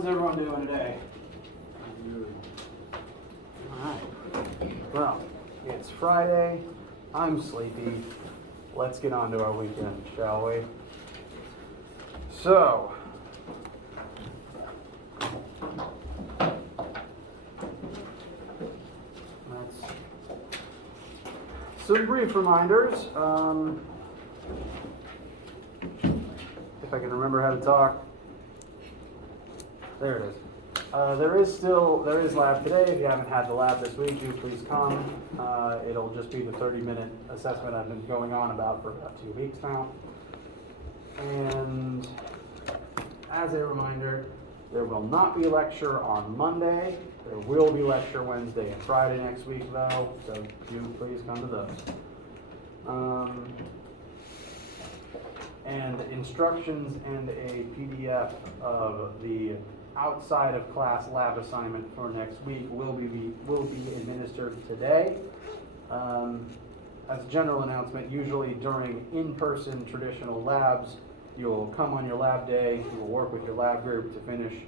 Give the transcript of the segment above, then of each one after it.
How's everyone doing today? Alright. Well, it's Friday. I'm sleepy. Let's get on to our weekend, shall we? So, some brief reminders. If I can remember how to talk. There it is. There is lab today. If you haven't had the lab this week, do please come. It'll just be the 30-minute assessment I've been going on about for about 2 weeks now. And as a reminder, there will not be a lecture on Monday. There will be lecture Wednesday and Friday next week, though, so do please come to those. And instructions and a PDF of the outside of class lab assignment for next week will be administered today. As a general announcement, usually during in-person traditional labs, you'll come on your lab day, you will work with your lab group to finish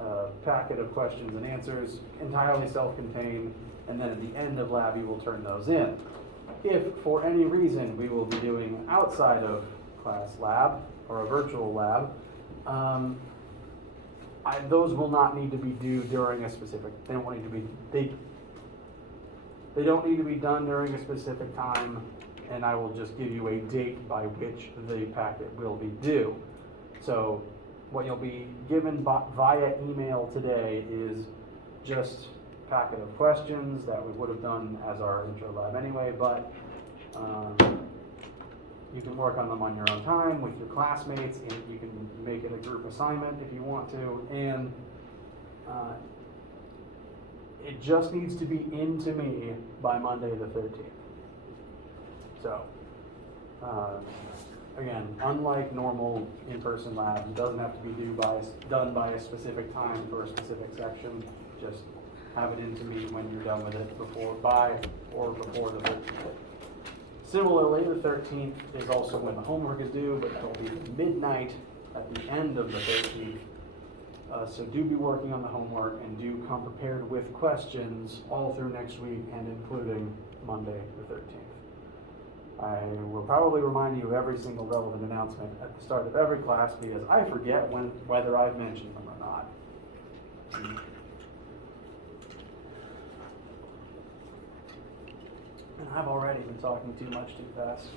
a packet of questions and answers, entirely self-contained, and then at the end of lab you will turn those in. If for any reason we will be doing outside of class lab or a virtual lab, those will not need to be due during a specific, they don't need to be done during a specific time, and I will just give you a date by which the packet will be due. So what you'll be given via email today is just a packet of questions that we would have done as our intro lab anyway, but you can work on them on your own time with your classmates, and you can make it a group assignment if you want to, and it just needs to be into me by Monday the 13th. So, again, unlike normal in-person labs, it doesn't have to be done by a specific time for a specific section. Just have it into me when you're done with it before the 13th. Similarly, the 13th is also when the homework is due, but it'll be midnight at the end of the 13th. So do be working on the homework and do come prepared with questions all through next week and including Monday the 13th. I will probably remind you of every single relevant announcement at the start of every class because I forget whether I've mentioned them or not. And I've already been talking too much too fast.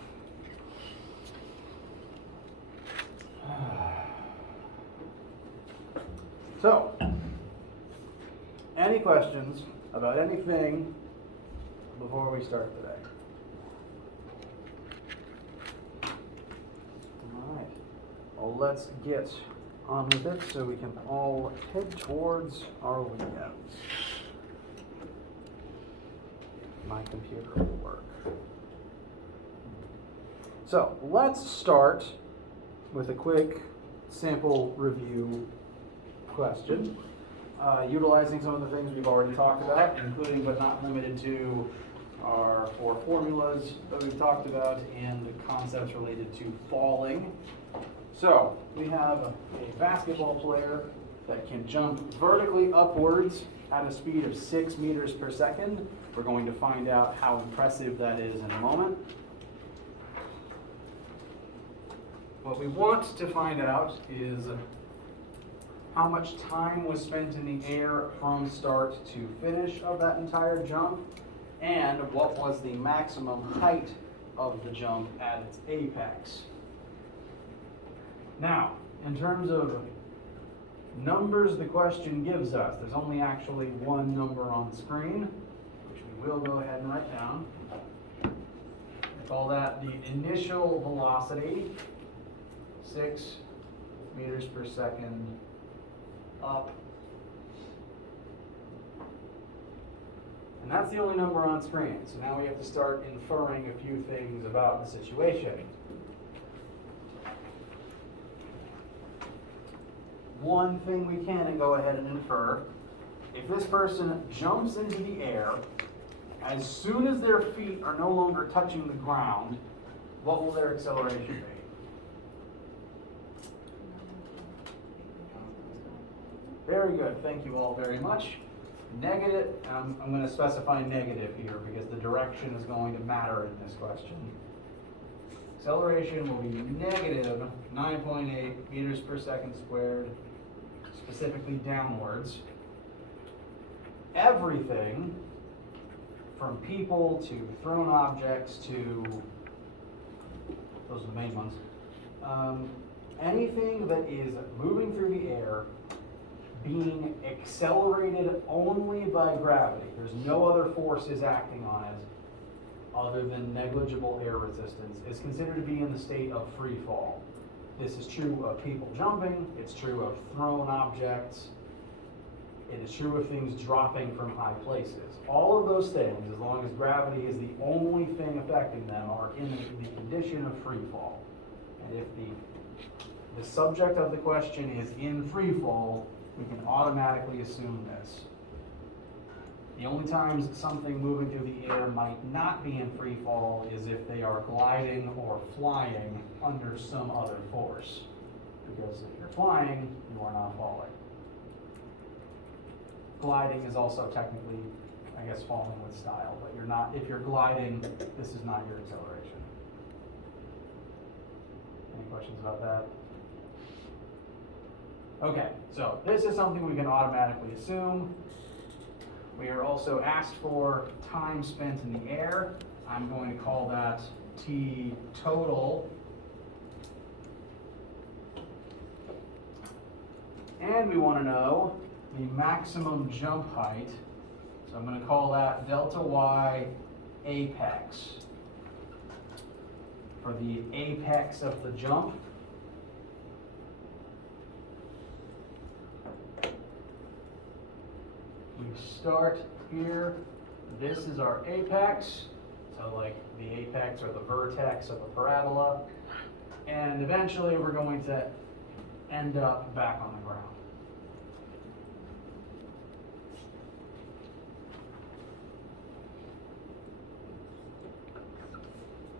So, any questions about anything before we start today? All right. Well, let's get on with it so we can all head towards our weekends. My computer will work. So let's start with a quick sample review question, utilizing some of the things we've already talked about, including but not limited to our 4 formulas that we've talked about and concepts related to falling. So we have a basketball player that can jump vertically upwards at a speed of 6 meters per second. We're going to find out how impressive that is in a moment. What we want to find out is how much time was spent in the air from start to finish of that entire jump, and what was the maximum height of the jump at its apex. Now, in terms of numbers the question gives us, there's only actually one number on the screen, which we will go ahead and write down. We call that the initial velocity, 6 meters per second up. And that's the only number on screen. So now we have to start inferring a few things about the situation. One thing we can go ahead and infer, if this person jumps into the air, as soon as their feet are no longer touching the ground, what will their acceleration be? Very good, thank you all very much. Negative, I'm going to specify negative here because the direction is going to matter in this question. Acceleration will be negative 9.8 meters per second squared, specifically downwards. Everything from people to thrown objects to, those are the main ones, anything that is moving through the air being accelerated only by gravity. There's no other forces acting on it other than negligible air resistance, is considered to be in the state of free fall. This is true of people jumping, it's true of thrown objects, it is true of things dropping from high places. All of those things, as long as gravity is the only thing affecting them, are in the condition of free fall. And if the subject of the question is in free fall, we can automatically assume this. The only times something moving through the air might not be in free fall is if they are gliding or flying under some other force. Because if you're flying, you are not falling. Gliding is also technically, I guess, falling with style, but you're not, if you're gliding, this is not your acceleration. Any questions about that? Okay, so this is something we can automatically assume. We are also asked for time spent in the air. I'm going to call that T total. And we want to know the maximum jump height. So I'm going to call that delta y apex. For the apex of the jump. We start here. This is our apex. So like the apex or the vertex of a parabola. And eventually we're going to end up back on the ground.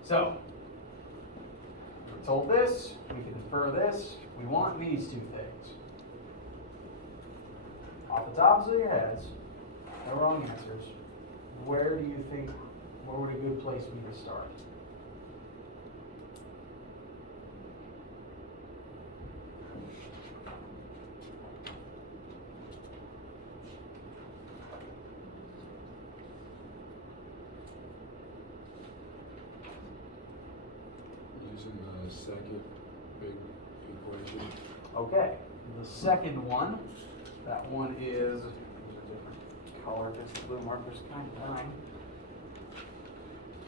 So, we're told this, we can infer this, we want these two things. Off the tops of your heads, no wrong answers, where do you think, where would a good place be to start? Using the second big equation. Okay, the second one, that one is a different color, just the blue marker's kind of fine.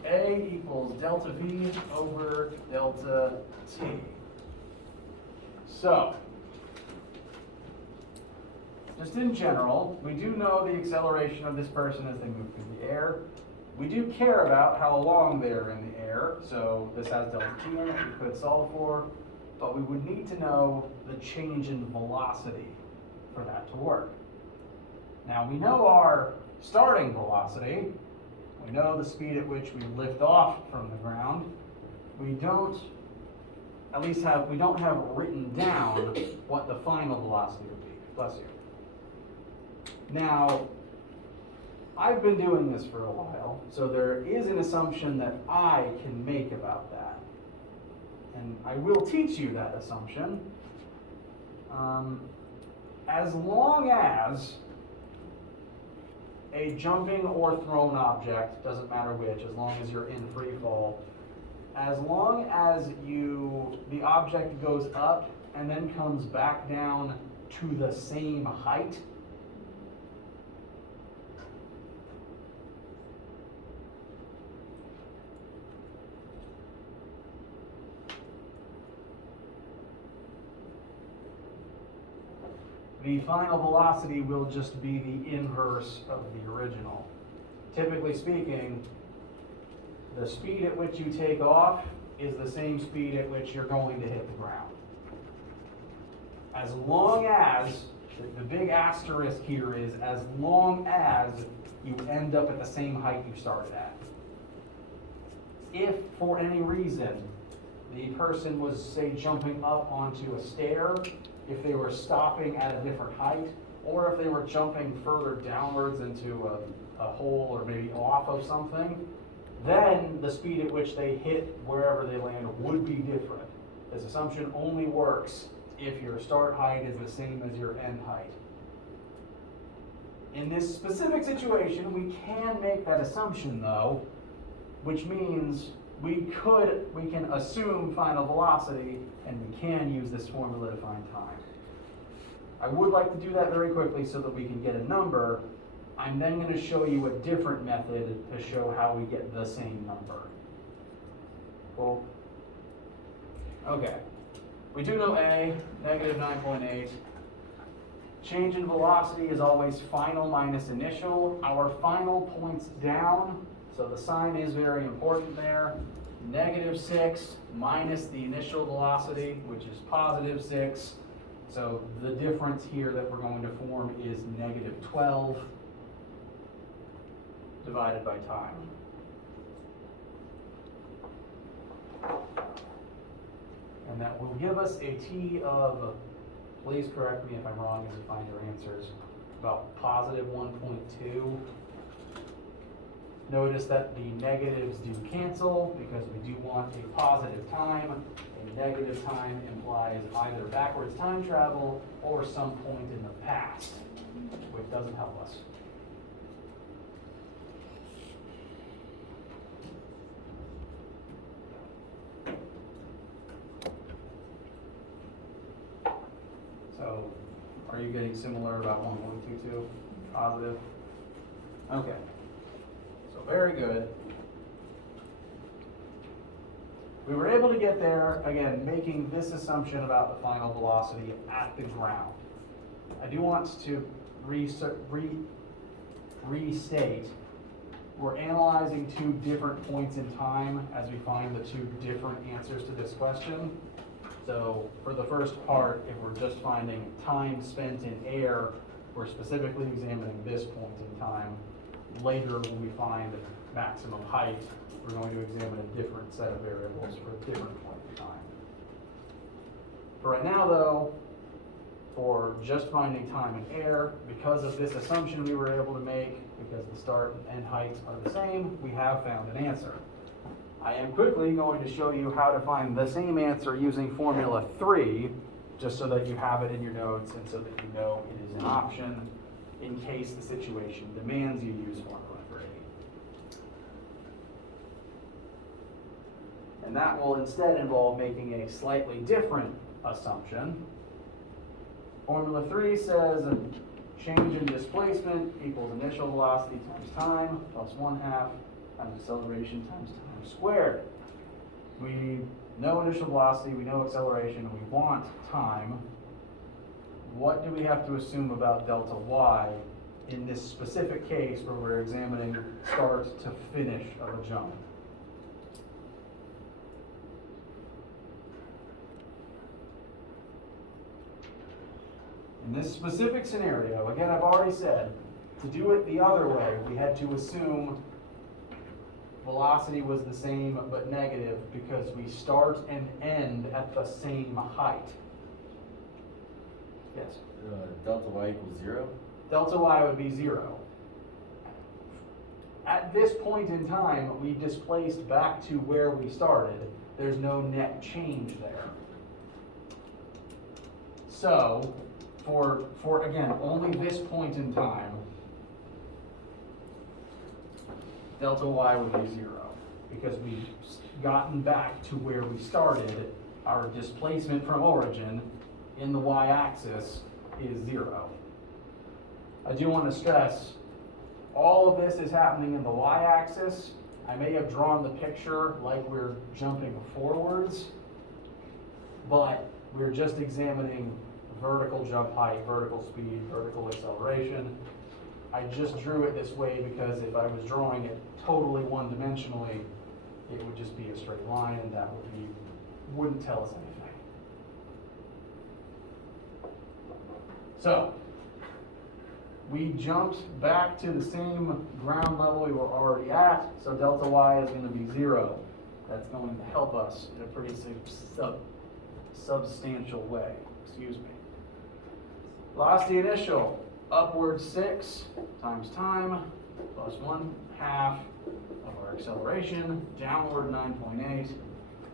A equals delta V over delta T. So, just in general, we do know the acceleration of this person as they move through the air. We do care about how long they are in the air, so this has delta T in it, we could solve for, but we would need to know the change in velocity for that to work. Now we know our starting velocity, we know the speed at which we lift off from the ground. We don't, at least we don't have written down what the final velocity would be. Bless you. Now, I've been doing this for a while, so there is an assumption that I can make about that. And I will teach you that assumption. As long as a jumping or thrown object, doesn't matter which, as long as you're in free fall, as long as the object goes up and then comes back down to the same height, the final velocity will just be the inverse of the original. Typically speaking, the speed at which you take off is the same speed at which you're going to hit the ground. As long as, the big asterisk here is, as long as you end up at the same height you started at. If for any reason the person was, say, jumping up onto a stair, if they were stopping at a different height, or if they were jumping further downwards into a hole or maybe off of something, then the speed at which they hit wherever they land would be different. This assumption only works if your start height is the same as your end height. In this specific situation, we can make that assumption though, which means we can assume final velocity and we can use this formula to find time. I would like to do that very quickly so that we can get a number. I'm then going to show you a different method to show how we get the same number. Cool? Okay. We do know A, negative 9.8. Change in velocity is always final minus initial. Our final points down, so the sign is very important there. Negative 6 minus the initial velocity, which is positive 6. So the difference here that we're going to form is negative 12 divided by time. And that will give us a t of, please correct me if I'm wrong as you find your answers, about positive 1.2. Notice that the negatives do cancel because we do want a positive time. A negative time implies either backwards time travel or some point in the past, which doesn't help us. So, are you getting similar about 1.22? Positive? Okay. So very good. We were able to get there, again, making this assumption about the final velocity at the ground. I do want to restate, we're analyzing two different points in time as we find the two different answers to this question. So for the first part, if we're just finding time spent in air, we're specifically examining this point in time. Later, when we find maximum height, we're going to examine a different set of variables for a different point in time. For right now, though, for just finding time in air, because of this assumption we were able to make, because the start and end heights are the same, we have found an answer. I am quickly going to show you how to find the same answer using Formula 3, just so that you have it in your notes and so that you know it is an option in case the situation demands you use Formula 3. And that will instead involve making a slightly different assumption. Formula 3 says a change in displacement equals initial velocity times time plus 1/2 times acceleration times time squared. We know initial velocity, we know acceleration, and we want time. What do we have to assume about delta y in this specific case where we're examining start to finish of a jump? In this specific scenario, again, I've already said, to do it the other way, we had to assume velocity was the same but negative because we start and end at the same height. Yes? Delta y equals 0? Delta y would be 0. At this point in time, we displaced back to where we started. There's no net change there. So, for again, only this point in time, delta y would be 0 because we've gotten back to where we started. Our displacement from origin in the y-axis is 0. I do want to stress, all of this is happening in the y-axis. I may have drawn the picture like we're jumping forwards, but we're just examining vertical jump height, vertical speed, vertical acceleration. I just drew it this way because if I was drawing it totally one-dimensionally, it would just be a straight line, and that wouldn't tell us anything. So, we jumped back to the same ground level we were already at, so delta y is going to be 0. That's going to help us in a pretty substantial way. Excuse me. Velocity initial, upward 6 times time plus 1/2 of our acceleration, downward 9.8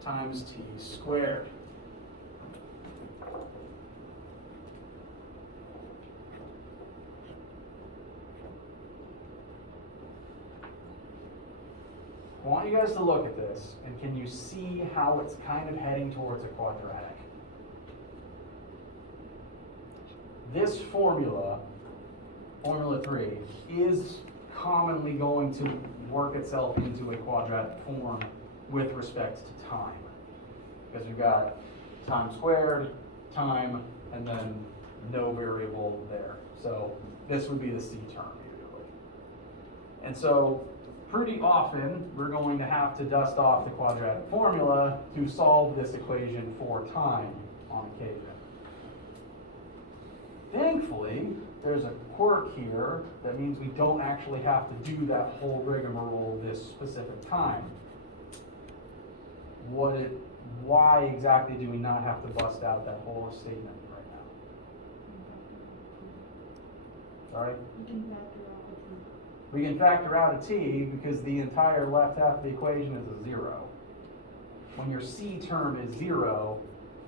times t squared. I want you guys to look at this, and can you see how it's kind of heading towards a quadratic? This formula, formula 3, is commonly going to work itself into a quadratic form with respect to time. Because we've got time squared, time, and then no variable there. So this would be the c term usually. And so pretty often, we're going to have to dust off the quadratic formula to solve this equation for time on occasion. Thankfully, there's a quirk here that means we don't actually have to do that whole rigmarole this specific time. Why exactly do we not have to bust out that whole statement right now? Sorry? We can factor out a t because the entire left half of the equation is a 0. When your c term is 0,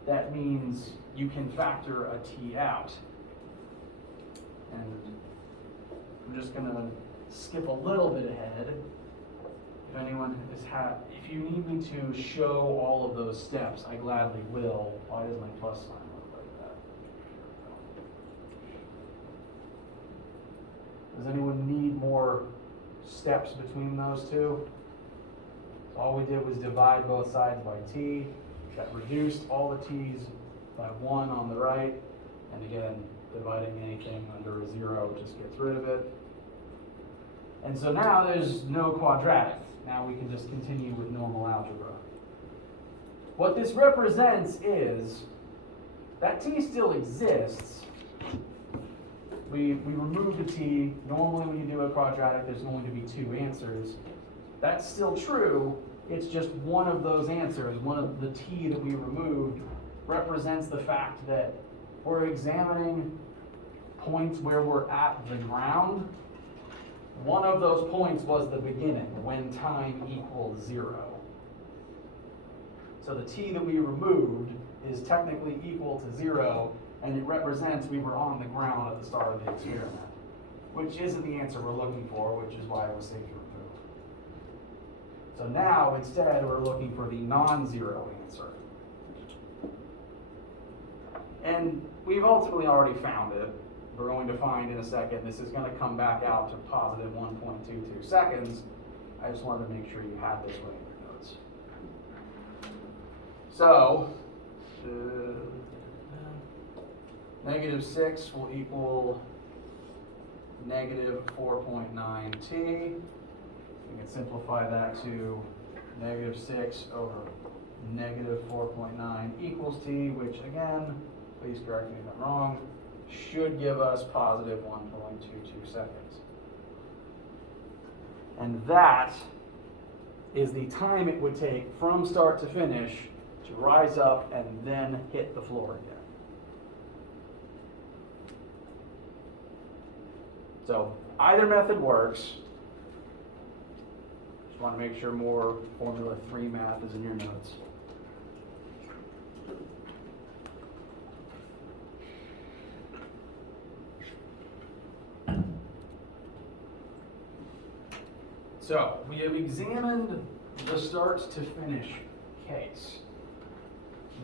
that means you can factor a t out. And I'm just going to skip a little bit ahead. If anyone if you need me to show all of those steps, I gladly will. Why does my plus sign look like that? Does anyone need more steps between those two? So all we did was divide both sides by t. That reduced all the t's by 1 on the right. And again, dividing anything under a 0 just gets rid of it. And so now there's no quadratic. Now we can just continue with normal algebra. What this represents is that t still exists. We remove the t. Normally when you do a quadratic, there's going to be 2 answers. That's still true. It's just one of those answers, one of the t that we removed, represents the fact that we're examining points where we're at the ground. One of those points was the beginning, when time equals 0. So the t that we removed is technically equal to 0, and it represents we were on the ground at the start of the experiment, which isn't the answer we're looking for, which is why it was safe to remove. So now, instead, we're looking for the non-zero answer. And we've ultimately already found it. We're going to find in a second, this is going to come back out to positive 1.22 seconds. I just wanted to make sure you had this right in your notes. So, negative 6 will equal negative 4.9t. We can simplify that to negative 6 over negative 4.9 equals t, which again, please correct me if I'm wrong, should give us positive 1.22 seconds. And that is the time it would take from start to finish to rise up and then hit the floor again. So either method works. Just want to make sure more Formula 3 math is in your notes. So we have examined the start to finish case.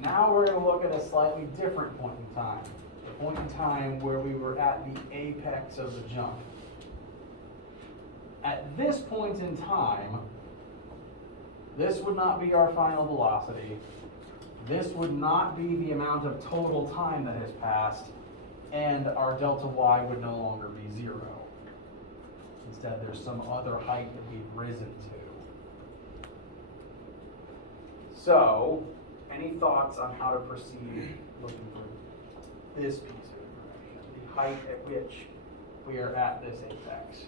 Now we're going to look at a slightly different point in time. The point in time where we were at the apex of the jump. At this point in time, this would not be our final velocity. This would not be the amount of total time that has passed, and our delta y would no longer be 0. Instead, there's some other height that we've risen to. So, any thoughts on how to proceed looking for this piece of information, the height at which we are at this apex?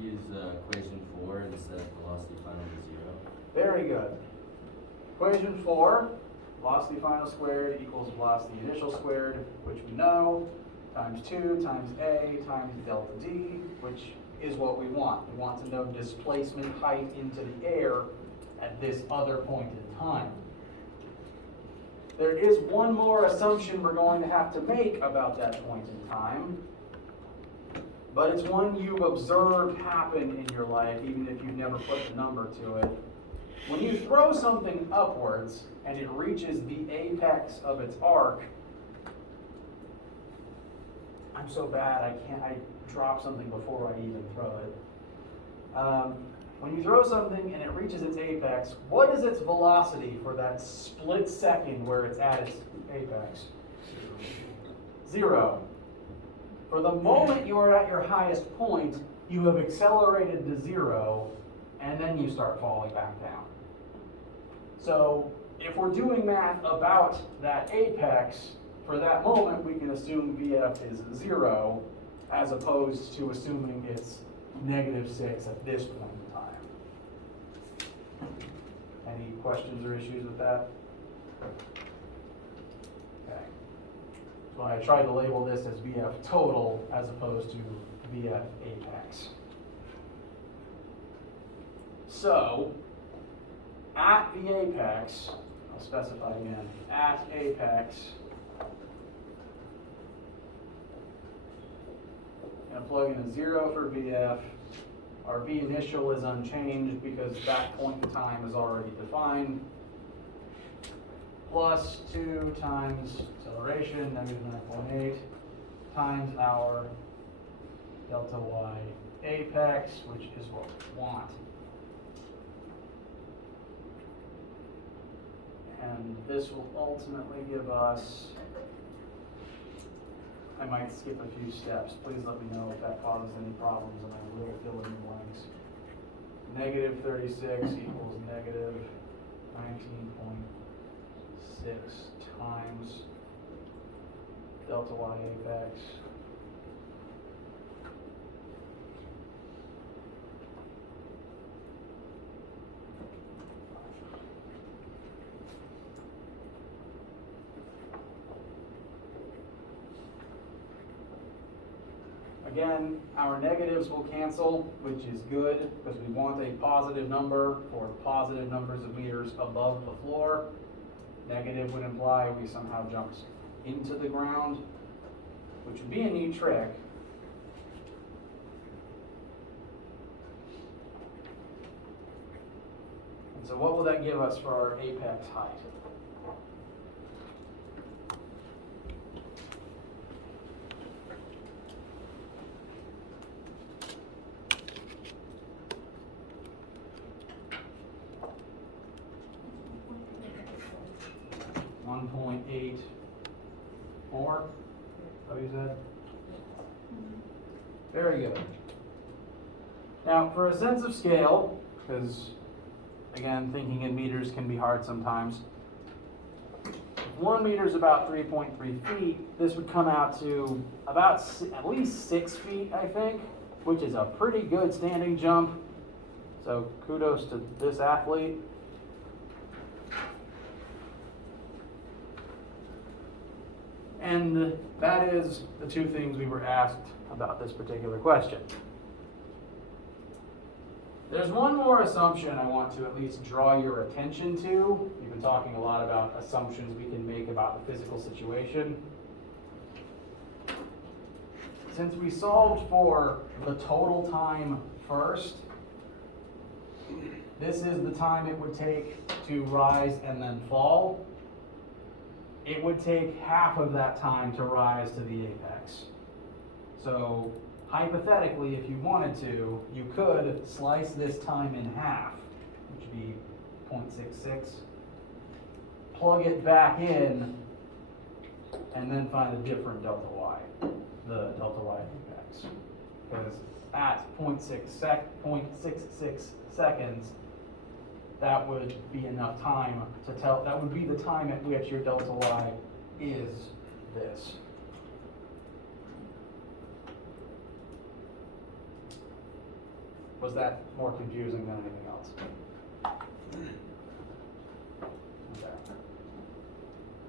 Use equation 4 and set velocity final to 0. Very good. Equation 4, velocity final squared equals velocity initial squared, which we know, times 2 times A times delta D, which is what we want. We want to know displacement height into the air at this other point in time. There is one more assumption we're going to have to make about that point in time, but it's one you've observed happen in your life, even if you've never put the number to it. When you throw something upwards and it reaches the apex of its arc, I'm so bad, I drop something before I even throw it. When you throw something and it reaches its apex, what is its velocity for that split second where it's at its apex? 0. For the moment you are at your highest point, you have accelerated to 0, and then you start falling back down. So if we're doing math about that apex, for that moment we can assume VF is 0, as opposed to assuming it's -6 at this point in time. Any questions or issues with that? Okay. So I tried to label this as VF total as opposed to VF apex. So, at the apex, I'll specify again, at apex, I'm going to plug in a 0 for VF. Our V initial is unchanged because that point in time is already defined. Plus 2 times acceleration, -9.8, times our delta Y apex, which is what we want. And this will ultimately give us, I might skip a few steps. Please let me know if that causes any problems and I will fill in the blanks. -36 equals -19.6 times delta Y apex. Again, our negatives will cancel, which is good because we want a positive number for positive numbers of meters above the floor. Negative would imply we somehow jumped into the ground, which would be a neat trick. And so what will that give us for our apex height? .84, what you said? Very good. Now, for a sense of scale, because again, thinking in meters can be hard sometimes. If 1 meter is about 3.3 feet, this would come out to about at least 6 feet, I think, which is a pretty good standing jump. So kudos to this athlete. And that is the 2 things we were asked about this particular question. There's one more assumption I want to at least draw your attention to. We've been talking a lot about assumptions we can make about the physical situation. Since we solved for the total time first, this is the time it would take to rise and then fall. It would take half of that time to rise to the apex. So hypothetically, if you wanted to, you could slice this time in half, which would be 0.66, plug it back in, and then find a different delta y, the delta y apex. Because at 0.66 seconds, that would be enough time to tell, that would be the time at which your delta y is this. Was that more confusing than anything else? Okay.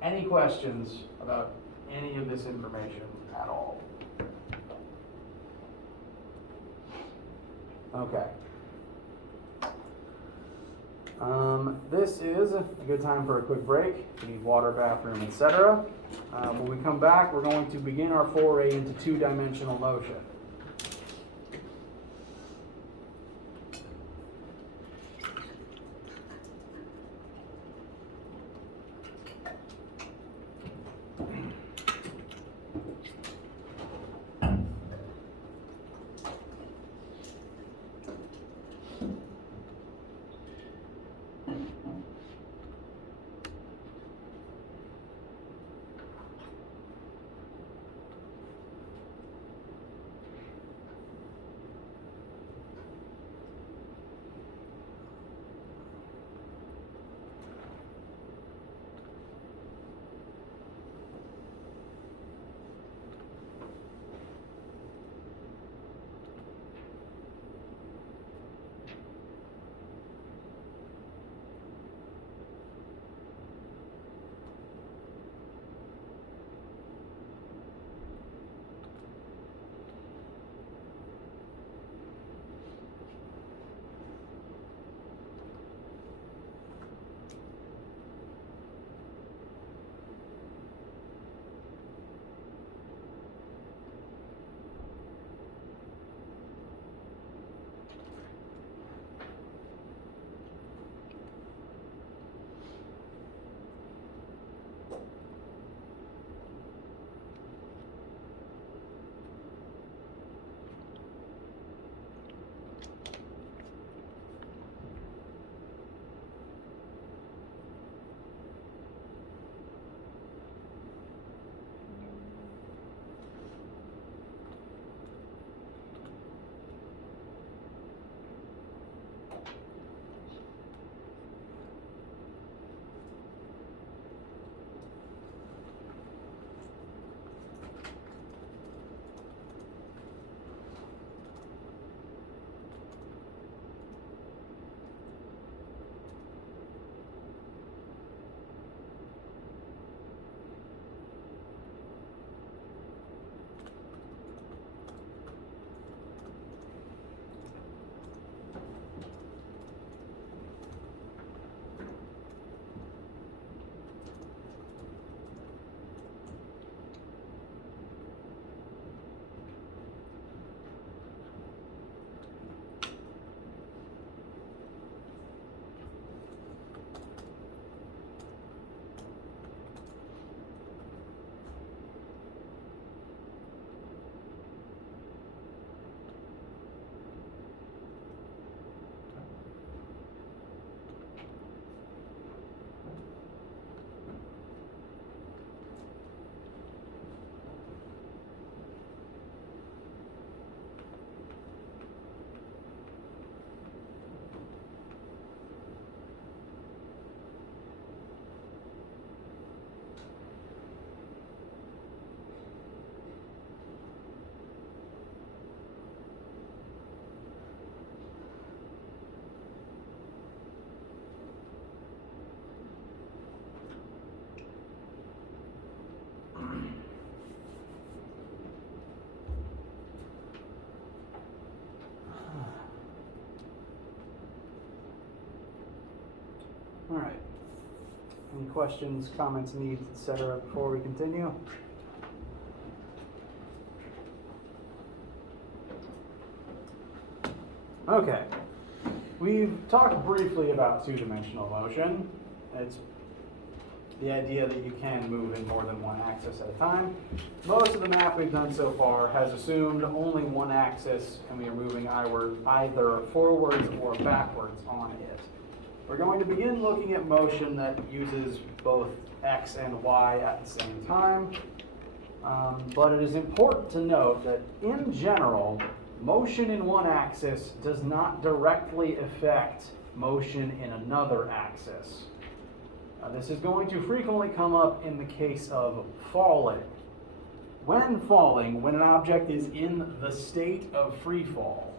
Any questions about any of this information at all? Okay. This is a good time for a quick break. If you need water, bathroom, etc. When we come back, we're going to begin our foray into two-dimensional motion. All right. Any questions, comments, needs, etc. before we continue? Okay. We've talked briefly about two-dimensional motion. It's the idea that you can move in more than one axis at a time. Most of the map we've done so far has assumed only one axis, and we are moving either forwards or backwards on it. We're going to begin looking at motion that uses both x and y at the same time. But it is important to note that in general, motion in one axis does not directly affect motion in another axis. This is going to frequently come up in the case of falling. When falling, when an object is in the state of free fall,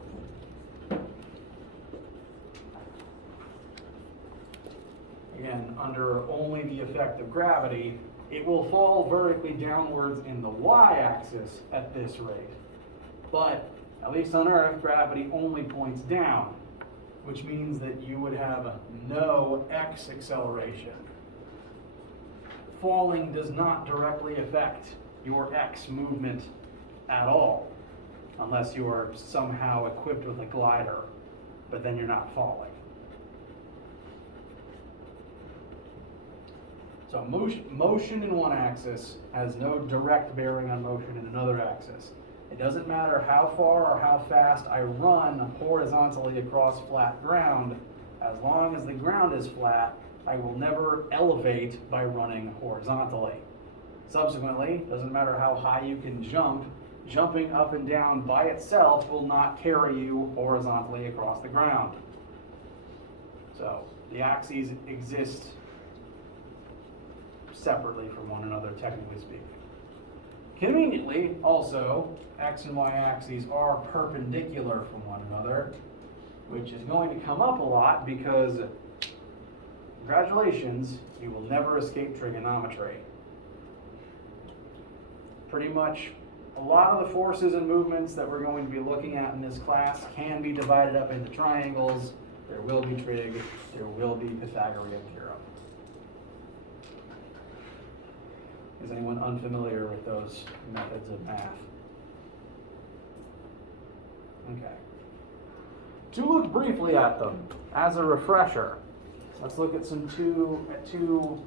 again, under only the effect of gravity, it will fall vertically downwards in the y-axis at this rate. But, at least on Earth, gravity only points down, which means that you would have no x acceleration. Falling does not directly affect your x movement at all, unless you are somehow equipped with a glider, but then you're not falling. So motion in one axis has no direct bearing on motion in another axis. It doesn't matter how far or how fast I run horizontally across flat ground, as long as the ground is flat, I will never elevate by running horizontally. Subsequently, doesn't matter how high you can jump, jumping up and down by itself will not carry you horizontally across the ground. So the axes exist separately from one another, technically speaking. Conveniently, also, x and y axes are perpendicular from one another, which is going to come up a lot because, congratulations, you will never escape trigonometry. Pretty much a lot of the forces and movements that we're going to be looking at in this class can be divided up into triangles. There will be trig, there will be Pythagorean theorem. Is anyone unfamiliar with those methods of math? Okay. To look briefly at them, as a refresher, let's look at two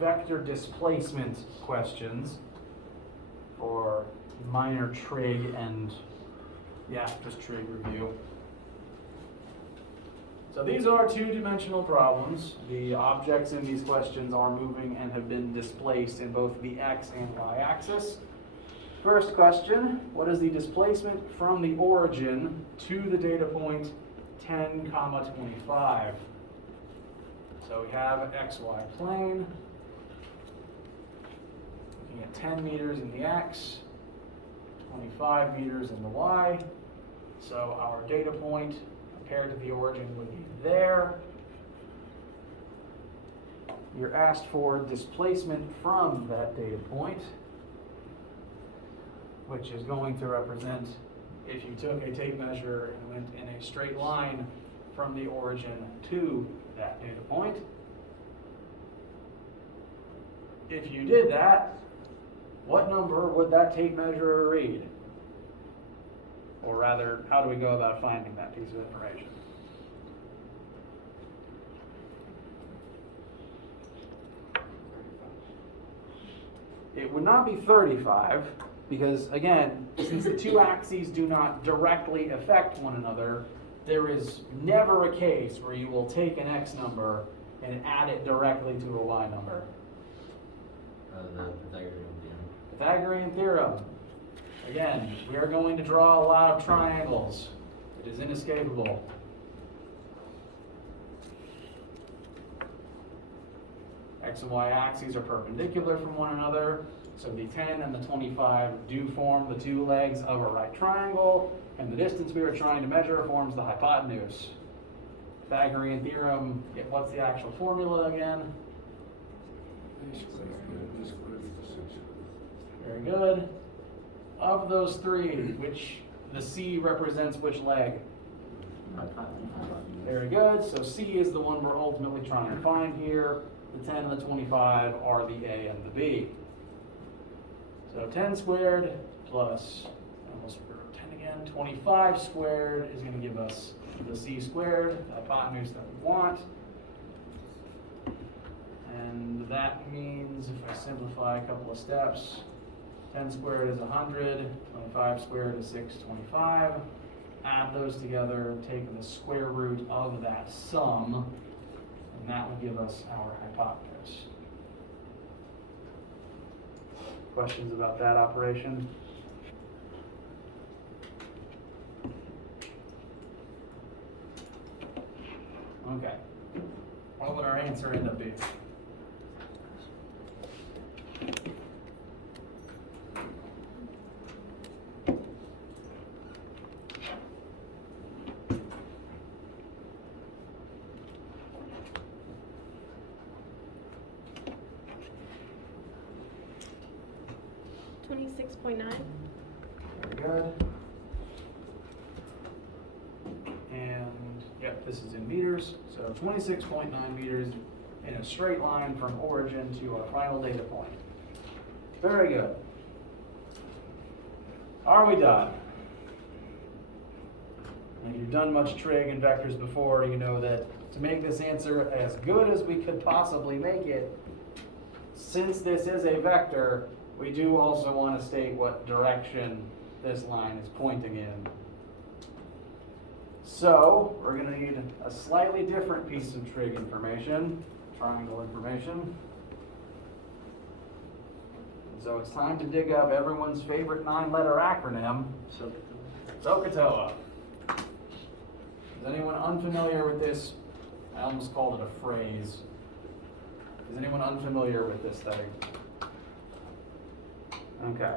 vector displacement questions for minor trig and, just trig review. So these are two-dimensional problems. The objects in these questions are moving and have been displaced in both the x and y axis. First question, what is the displacement from the origin to the data point 10, 25? So we have an xy plane, looking at 10 meters in the x, 25 meters in the y. So our data point compared to the origin would be there. You're asked for displacement from that data point, which is going to represent, if you took a tape measure and went in a straight line from the origin to that data point. If you did that, what number would that tape measure read? Or rather, how do we go about finding that piece of information? It would not be 35, because again, since the two axes do not directly affect one another, there is never a case where you will take an x number and add it directly to a y number. The Pythagorean theorem. Pythagorean theorem. Again, we are going to draw a lot of triangles. It is inescapable. X and y axes are perpendicular from one another, so the 10 and the 25 do form the two legs of a right triangle, and the distance we are trying to measure forms the hypotenuse. Pythagorean theorem, what's the actual formula again? Very good. Of those three, the C represents which leg? Very good. So C is the one we're ultimately trying to find here. The 10 and the 25 are the A and the B. So 10 squared plus, almost 10 again, 25 squared is going to give us the C squared, the hypotenuse that we want. And that means, if I simplify a couple of steps, 10 squared is 100, 25 squared is 625. Add those together, take the square root of that sum, and that would give us our hypotenuse. Questions about that operation? Okay. What would our answer end up being? 26.9. Very good. And, yep, this is in meters, so 26.9 meters in a straight line from origin to our final data point. Very good. Are we done? If you've done much trig and vectors before, you know that to make this answer as good as we could possibly make it, since this is a vector, we do also want to state what direction this line is pointing in. So, we're going to need a slightly different piece of trig information, triangle information. So it's time to dig up everyone's favorite 9-letter acronym, SOHCAHTOA. Is anyone unfamiliar with this? I almost called it a phrase. Is anyone unfamiliar with this thing? Okay.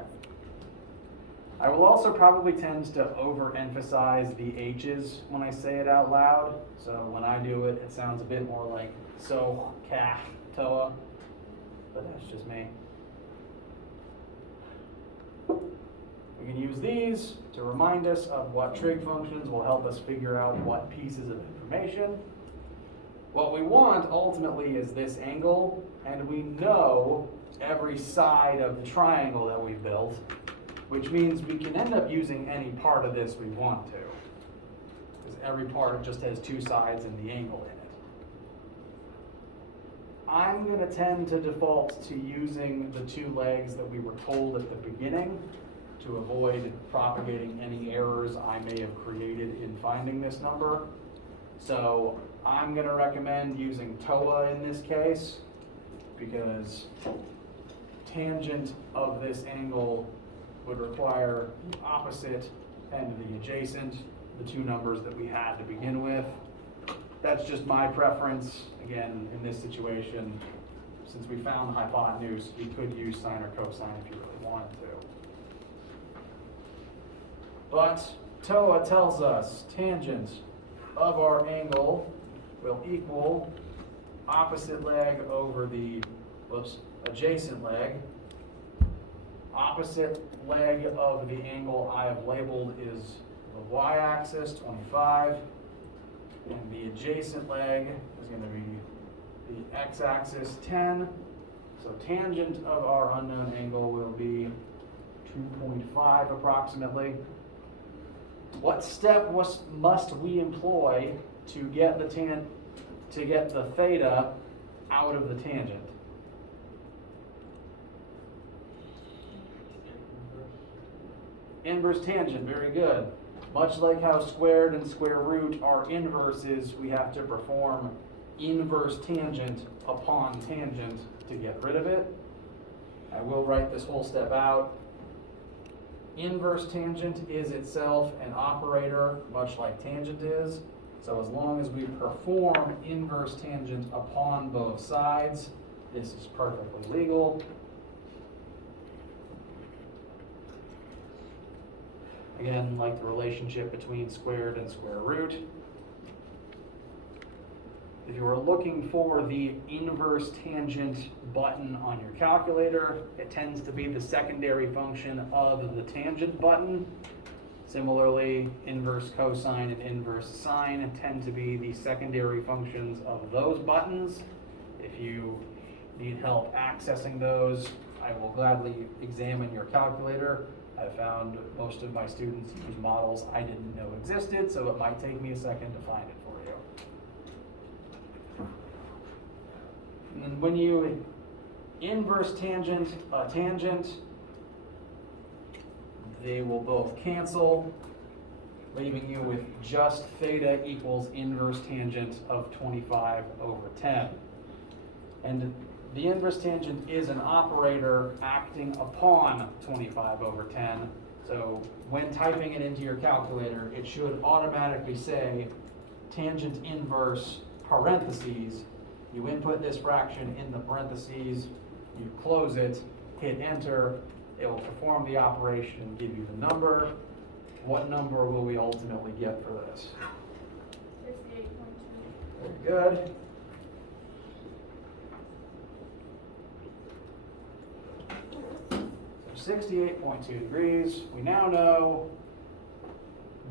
I will also probably tend to overemphasize the H's when I say it out loud. So when I do it, it sounds a bit more like SOHCAHTOA, but that's just me. We can use these to remind us of what trig functions will help us figure out what pieces of information. What we want ultimately is this angle, and we know every side of the triangle that we built, which means we can end up using any part of this we want to, because every part just has 2 sides and the angle in it. I'm going to tend to default to using the 2 legs that we were told at the beginning to avoid propagating any errors I may have created in finding this number. So I'm going to recommend using TOA in this case, because tangent of this angle would require the opposite and the adjacent, the 2 numbers that we had to begin with. That's just my preference. Again, in this situation, since we found hypotenuse, you could use sine or cosine if you really wanted to. But TOA tells us tangent of our angle will equal opposite leg over the, adjacent leg. Opposite leg of the angle I have labeled is the y-axis, 25. And the adjacent leg is going to be the x-axis, 10. So tangent of our unknown angle will be 2.5 approximately. What step must we employ to get the theta out of the tangent? Inverse tangent, very good. Much like how squared and square root are inverses, we have to perform inverse tangent upon tangent to get rid of it. I will write this whole step out. Inverse tangent is itself an operator, much like tangent is. So as long as we perform inverse tangent upon both sides, this is perfectly legal. Again, like the relationship between squared and square root. If you are looking for the inverse tangent button on your calculator, it tends to be the secondary function of the tangent button. Similarly, inverse cosine and inverse sine tend to be the secondary functions of those buttons. If you need help accessing those, I will gladly examine your calculator. I found most of my students use models I didn't know existed, so it might take me a second to find it for you. And when you inverse tangent a tangent, they will both cancel, leaving you with just theta equals inverse tangent of 25 over 10. And the inverse tangent is an operator acting upon 25 over 10. So when typing it into your calculator, it should automatically say tangent inverse parentheses. You input this fraction in the parentheses, you close it, hit enter, it will perform the operation and give you the number. What number will we ultimately get for this? 68.2. Very good. So 68.2 degrees. We now know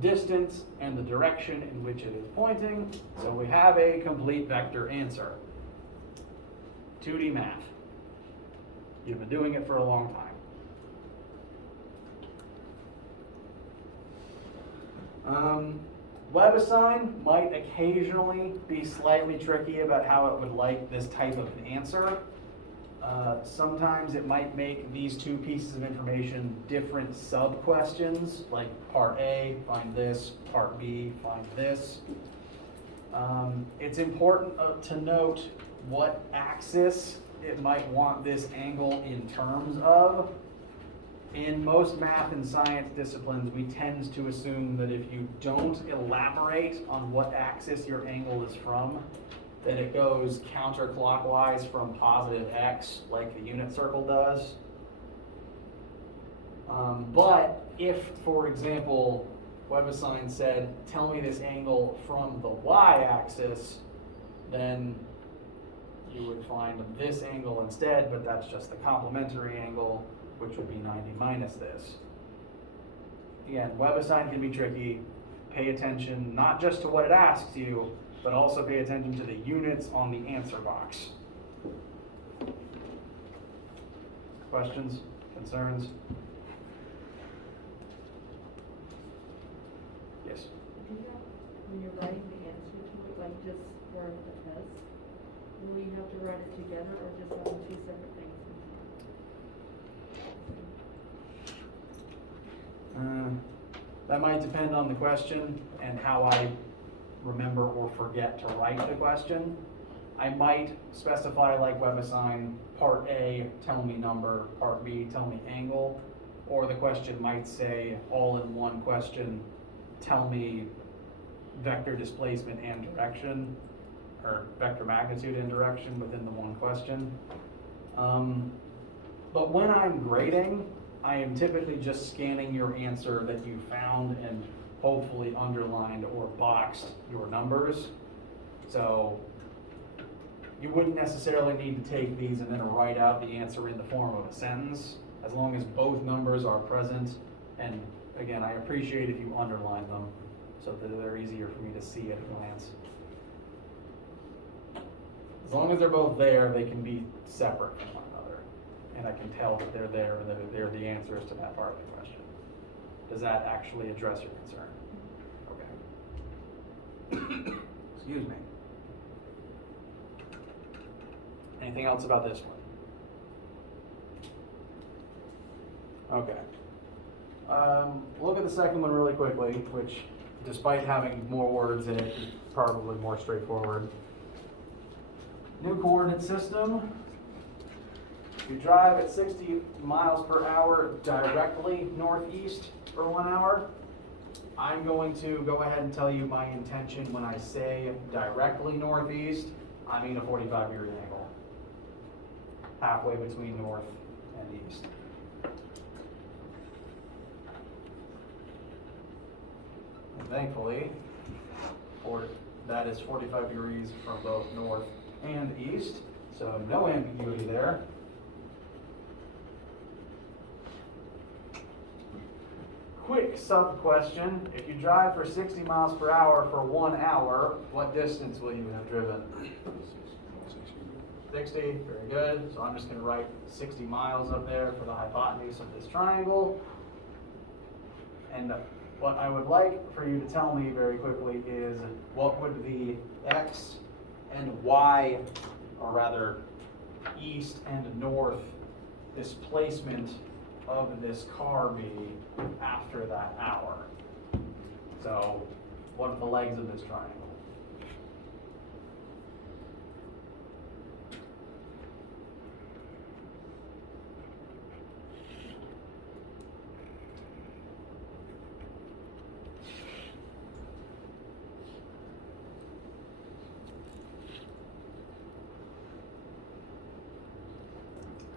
distance and the direction in which it is pointing, so we have a complete vector answer. 2D math. You've been doing it for a long time. WebAssign might occasionally be slightly tricky about how it would like this type of an answer. Sometimes it might make these two pieces of information different sub-questions, like part A, find this, part B, find this. It's important to note what axis it might want this angle in terms of. In most math and science disciplines, we tend to assume that if you don't elaborate on what axis your angle is from, that it goes counterclockwise from positive x, like the unit circle does. But if, for example, WebAssign said, tell me this angle from the y-axis, then you would find this angle instead, but that's just the complementary angle, which would be 90 minus this. Again, WebAssign can be tricky. Pay attention not just to what it asks you, but also pay attention to the units on the answer box. Questions? Concerns? Yes? Do you have, when you're writing the answer to it, like just for the test, will you have to write it together or just have them two separate things? That might depend on the question and how I remember or forget to write the question. I might specify, like WebAssign, part A, tell me number, part B, tell me angle, or the question might say, all in one question, tell me vector displacement and direction, or vector magnitude and direction within the one question. But when I'm grading, I am typically just scanning your answer that you found and hopefully underlined or boxed your numbers. So you wouldn't necessarily need to take these and then write out the answer in the form of a sentence, as long as both numbers are present. And again, I appreciate if you underline them so that they're easier for me to see at a glance. As long as they're both there, they can be separate from one another. And I can tell that they're there and that they're the answers to that part of the question. Does that actually address your concern? Okay. Excuse me. Anything else about this one? Okay. Look at the second one really quickly, which, despite having more words in it, is probably more straightforward. New coordinate system. You drive at 60 miles per hour directly northeast for 1 hour. I'm going to go ahead and tell you my intention when I say directly northeast. I mean a 45-degree angle, halfway between north and east. And thankfully, that is 45 degrees from both north and east, so no ambiguity there. Quick sub-question, if you drive for 60 miles per hour for 1 hour, what distance will you have driven? 60, very good. So I'm just going to write 60 miles up there for the hypotenuse of this triangle. And what I would like for you to tell me very quickly is what would the x and y, or rather east and north displacement of this car be after that hour? So what are the legs of this triangle?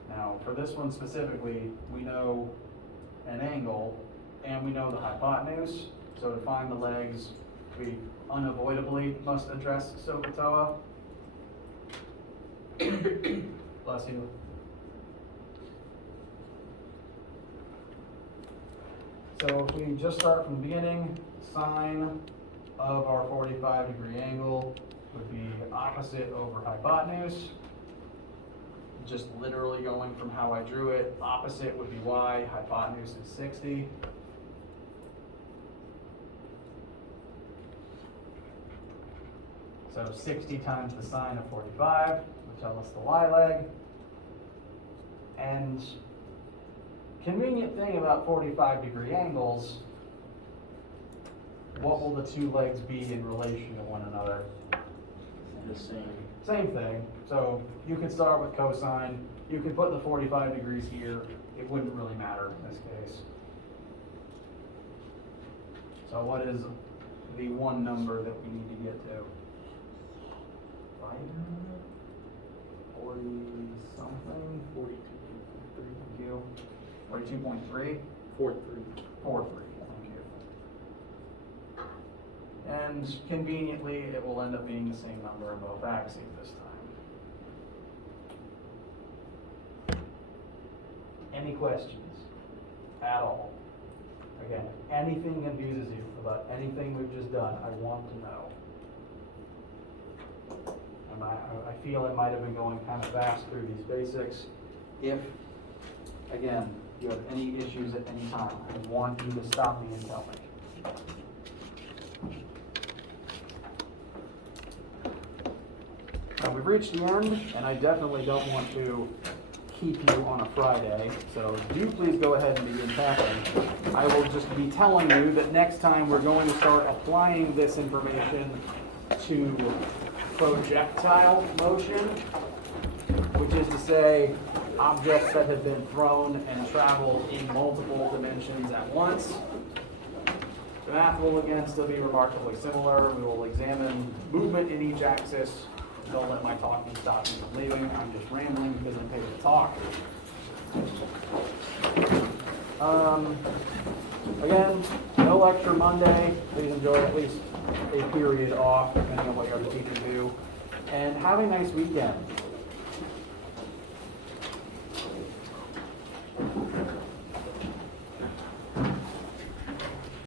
Now, for this one specifically, we know an angle and we know the hypotenuse. So to find the legs, we unavoidably must address SOHCAHTOA. Bless you. So if we just start from the beginning, sine of our 45-degree angle would be opposite over hypotenuse. Just literally going from how I drew it, opposite would be y, hypotenuse is 60. So 60 times the sine of 45 will tell us the y leg. And convenient thing about 45-degree angles, what will the two legs be in relation to one another? The same. Same thing. So you could start with cosine. You could put the 45 degrees here. It wouldn't really matter in this case. So what is the one number that we need to get to? 40 something? 42.3. 42.3? 4.3. 4.3. Thank you. And conveniently, it will end up being the same number in both axes this time. Any questions at all? Again, if anything confuses you about anything we've just done, I want to know. And I feel I might have been going kind of fast through these basics. If, again, you have any issues at any time, I want you to stop me and tell me. We've reached the end, and I definitely don't want to keep you on a Friday, so do please go ahead and begin tapping. I will just be telling you that next time we're going to start applying this information to projectile motion, which is to say objects that have been thrown and traveled in multiple dimensions at once. The math will again still be remarkably similar. We will examine movement in each axis. Don't let my talking stop me from leaving. I'm just rambling because I'm paid to talk. Again, no lecture Monday. Please enjoy at least a period off, depending on what your other teachers do. And have a nice weekend.